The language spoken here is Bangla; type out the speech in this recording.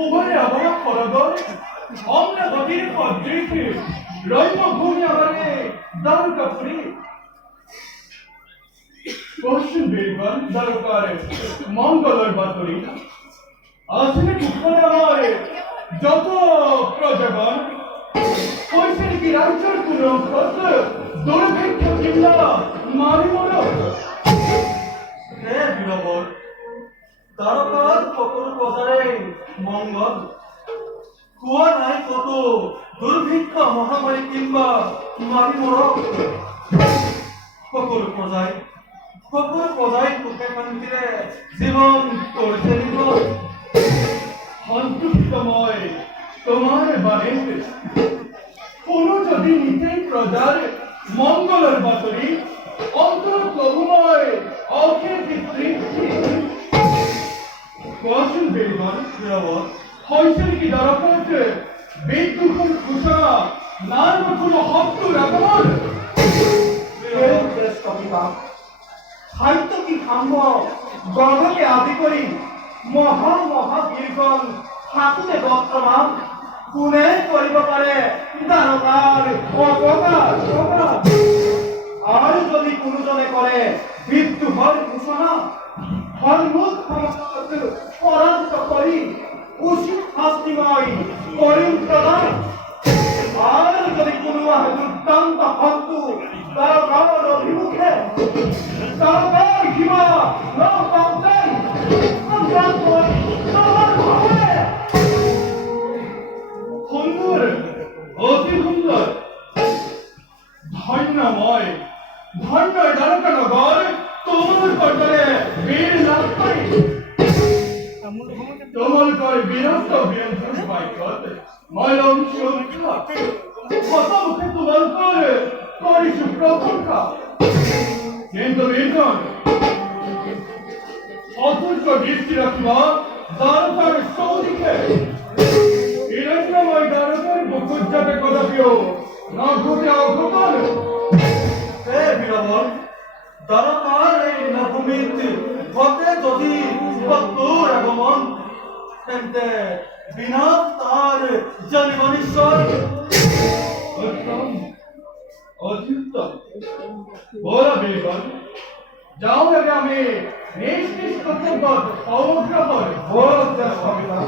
উভয়ে আমরা খরগর আমরা গতির পদ্ধতি রইম ভূমি আমারে দারুকা পুরি পশ্চিম বেগন দারুকারে মঙ্গলের বাতরি আসলে কুকুরে আমার যত প্রজাগণ হয়েছে কি রাজ্যের কোন খত দুর্ভিক্ষ কিংবা মারিমর হে বীরবর তারকার সকল প্রজারে মঙ্গল কুয়া নাই কত দুর্ভিক্ষ মহামারী কিংবা মারি মরক সকল প্রজাই সুখে শান্তিরে জীবন করছে নির্ভর সন্তুষ্টময় তোমার বাণী কোন যদি নিতেই প্রজার মঙ্গলের বাতরি অন্তর প্রভুময় অখেতি তৃপ্তি কোয়াশন বেগন বীরবর হয়েছে কি দরকার বিদ্যুৎ ঘোষণা নার কোনো হত্য রাখবার সাহিত্য কি খাম্ব গণকে আদি করি মহাবীরগণ ঠাকুরে বর্তমান কোনে কৰিব পাৰে দানকাৰ অপকাৰ আর যদি কোনোজনে করে বিদ্রোহর ঘোষণা ধর্মোৎ পরাজিত করি উচিত শাস্তিময় করিম প্রদান আর যদি কোনো দুর্দান্ত হন্তু তারকার অভিমুখে তারকার জীবা নৌকান্তাই সংক্রান্ত সবার ভাবে সুন্দর অতি সুন্দর ধন্যময় ধন্য দ্বারকা নগর তোমার কর্তরে বীর লাভ করি তোমার কর বিরক্ত বিরঞ্জন বাইকত ময়লম সুরক্ষা কত মুখে তোমার কর করি সুপ্রক্ষা কিন্তু বীরজন অতুর্য দৃষ্টি রাখিবা দ্বারকার চৌদিকে হিরণ্যময় দ্বারকার বুকুর যাতে কদাপিও না ঘটে অঘটন হে বীরবর দ্বারকার এই নভূমিত ঘটে যদি ভক্তর আগমন তেন্তে বিনা তার জনিবনীশ্বর উত্তম অত্যুত্তম বলা বেগন যাও আগে আমি নিজ নিজ কর্তব্য অগ্রহর বড় হবে না